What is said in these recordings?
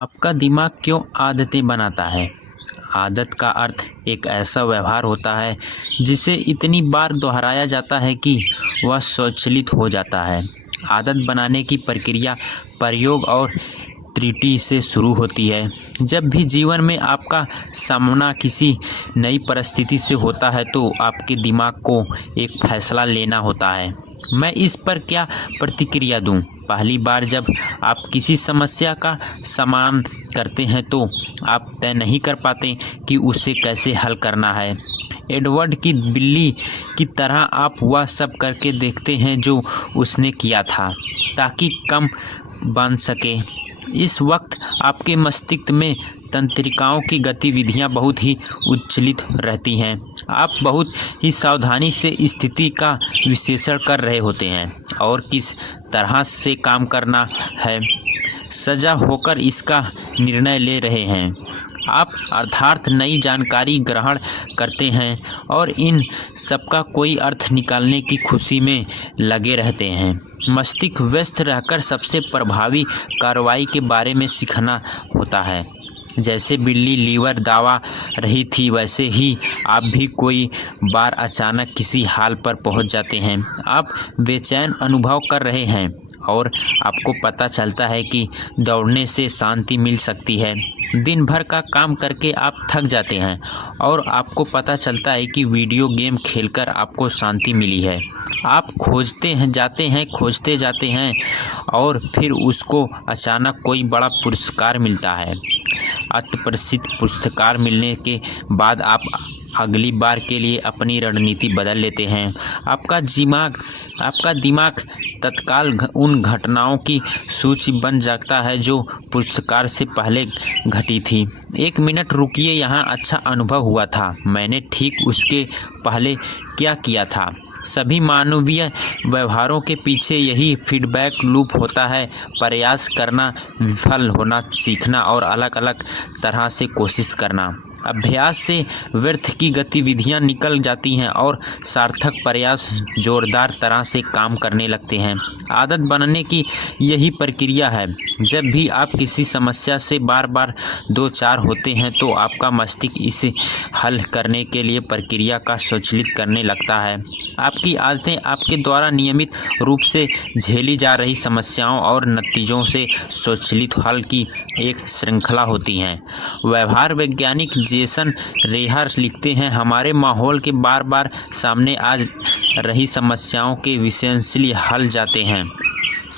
आपका दिमाग क्यों आदतें बनाता है? आदत का अर्थ एक ऐसा व्यवहार होता है जिसे इतनी बार दोहराया जाता है कि वह स्वचालित हो जाता है। आदत बनाने की प्रक्रिया प्रयोग और त्रुटि से शुरू होती है। जब भी जीवन में आपका सामना किसी नई परिस्थिति से होता है तो आपके दिमाग को एक फैसला लेना होता है। मैं इस पर क्या प्रतिक्रिया दूं? पहली बार जब आप किसी समस्या का सामना करते हैं तो आप तय नहीं कर पाते कि उसे कैसे हल करना है। एडवर्ड की बिल्ली की तरह आप वह सब करके देखते हैं जो उसने किया था ताकि कम बन सके। इस वक्त आपके मस्तिष्क में तंत्रिकाओं की गतिविधियां बहुत ही उच्चलित रहती हैं। आप बहुत ही सावधानी से स्थिति का विश्लेषण कर रहे होते हैं और किस तरह से काम करना है सजा होकर इसका निर्णय ले रहे हैं। आप अर्थात नई जानकारी ग्रहण करते हैं और इन सबका कोई अर्थ निकालने की खुशी में लगे रहते हैं। मस्तिष्क व्यस्त रहकर सबसे प्रभावी कार्रवाई के बारे में सीखना होता है। जैसे बिल्ली लीवर दबा रही थी वैसे ही आप भी कोई बार अचानक किसी हाल पर पहुंच जाते हैं। आप बेचैन अनुभव कर रहे हैं और आपको पता चलता है कि दौड़ने से शांति मिल सकती है। दिन भर का काम करके आप थक जाते हैं और आपको पता चलता है कि वीडियो गेम खेलकर आपको शांति मिली है। आप खोजते जाते हैं और फिर उसको अचानक कोई बड़ा पुरस्कार मिलता है। अप्रत्याशित पुरस्कार मिलने के बाद आप अगली बार के लिए अपनी रणनीति बदल लेते हैं। आपका दिमाग तत्काल उन घटनाओं की सूची बन जाता है जो पुरस्कार से पहले घटी थी। 1 मिनट रुकिए, यहाँ अच्छा अनुभव हुआ था, मैंने ठीक उसके पहले क्या किया था। सभी मानवीय व्यवहारों के पीछे यही फीडबैक लूप होता है। प्रयास करना, विफल होना सीखना और अलग अलग तरह से कोशिश करना। अभ्यास से व्यर्थ की गतिविधियां निकल जाती हैं और सार्थक प्रयास जोरदार तरह से काम करने लगते हैं। आदत बनने की यही प्रक्रिया है। जब भी आप किसी समस्या से बार बार दो चार होते हैं तो आपका मस्तिष्क इसे हल करने के लिए प्रक्रिया का स्वचालित करने लगता है। आपकी आदतें आपके द्वारा नियमित रूप से झेली जा रही समस्याओं और नतीजों से स्वचालित हल की एक श्रृंखला होती हैं। व्यवहार वैज्ञानिक जेसन रेहर लिखते हैं, हमारे माहौल के बार बार सामने आ रही समस्याओं के विश्लेषणीय हल जाते हैं।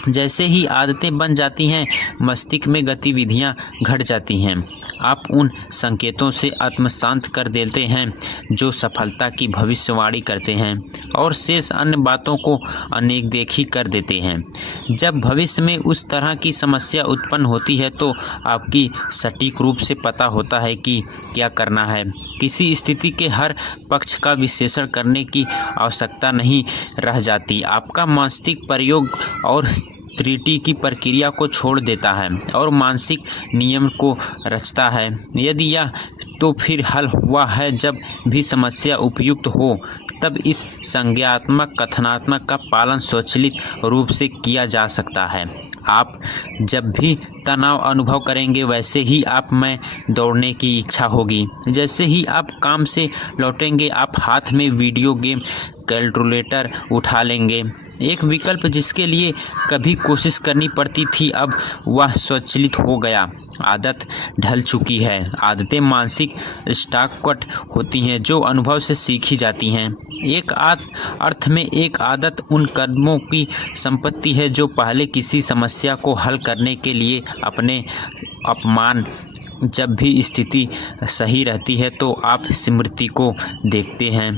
जैसे ही आदतें बन जाती हैं मस्तिष्क में गतिविधियां घट जाती हैं। आप उन संकेतों से आत्मशांत कर देते हैं जो सफलता की भविष्यवाणी करते हैं और शेष अन्य बातों को अनदेखी कर देते हैं। जब भविष्य में उस तरह की समस्या उत्पन्न होती है तो आपकी सटीक रूप से पता होता है कि क्या करना है। किसी स्थिति के हर पक्ष का विश्लेषण करने की आवश्यकता नहीं रह जाती। आपका मस्तिष्क प्रयोग और त्रुटि की प्रक्रिया को छोड़ देता है और मानसिक नियम को रचता है। यदि यह तो फिर हल हुआ है। जब भी समस्या उपयुक्त हो तब इस संज्ञानात्मक कथनात्मक का पालन स्वचालित रूप से किया जा सकता है। आप जब भी तनाव अनुभव करेंगे वैसे ही आप में दौड़ने की इच्छा होगी। जैसे ही आप काम से लौटेंगे आप हाथ में वीडियो गेम कैलकुलेटर उठा लेंगे। एक विकल्प जिसके लिए कभी कोशिश करनी पड़ती थी अब वह स्वचालित हो गया। आदत ढल चुकी है। आदतें मानसिक स्टॉकआउट होती हैं जो अनुभव से सीखी जाती हैं। एक अर्थ में एक आदत उन कदमों की संपत्ति है जो पहले किसी समस्या को हल करने के लिए अपने अपमान। जब भी स्थिति सही रहती है तो आप स्मृति को देखते हैं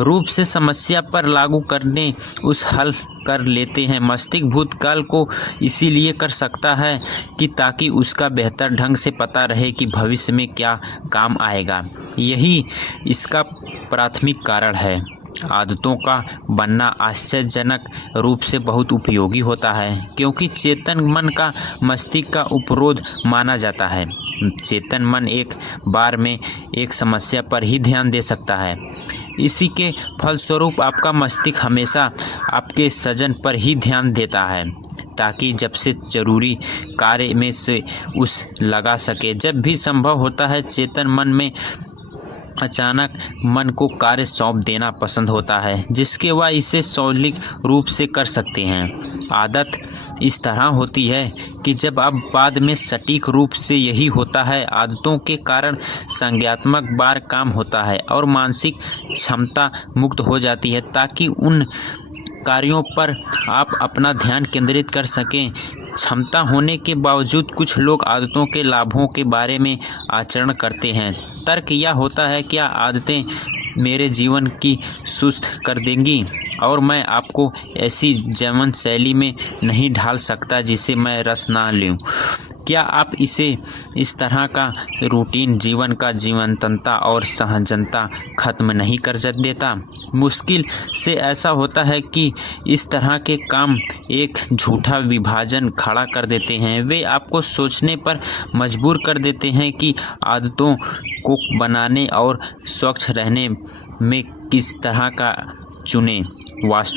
रूप से समस्या पर लागू करने उस हल कर लेते हैं। मस्तिष्क भूतकाल को इसीलिए कर सकता है कि ताकि उसका बेहतर ढंग से पता रहे कि भविष्य में क्या काम आएगा। यही इसका प्राथमिक कारण है। आदतों का बनना आश्चर्यजनक रूप से बहुत उपयोगी होता है क्योंकि चेतन मन का मस्तिष्क का उपरोध माना जाता है। चेतन मन एक बार में एक समस्या पर ही ध्यान दे सकता है। इसी के फलस्वरूप आपका मस्तिष्क हमेशा आपके सृजन पर ही ध्यान देता है। ताकि जब से ज़रूरी कार्य में से उस लगा सके। जब भी संभव होता है चेतन मन में अचानक मन को कार्य सौंप देना पसंद होता है, जिसके वह इसे स्वाभाविक रूप से कर सकते हैं। आदत इस तरह होती है कि जब अब बाद में सटीक रूप से यही होता है। आदतों के कारण संज्ञानात्मक बार काम होता है और मानसिक क्षमता मुक्त हो जाती है, ताकि उन कार्यों पर आप अपना ध्यान केंद्रित कर सकें। क्षमता होने के बावजूद कुछ लोग आदतों के लाभों के बारे में आचरण करते हैं। तर्क यह होता है क्या आदतें मेरे जीवन की सुस्त कर देंगी और मैं आपको ऐसी जीवन शैली में नहीं ढाल सकता जिसे मैं रस ना लूँ। क्या आप इसे इस तरह का रूटीन जीवन का जीवंतता और सहजनता खत्म नहीं कर देता? मुश्किल से ऐसा होता है कि इस तरह के काम एक झूठा विभाजन खड़ा कर देते हैं। वे आपको सोचने पर मजबूर कर देते हैं कि आदतों को बनाने और स्वच्छ रहने में किस तरह का चुनें। वास्तव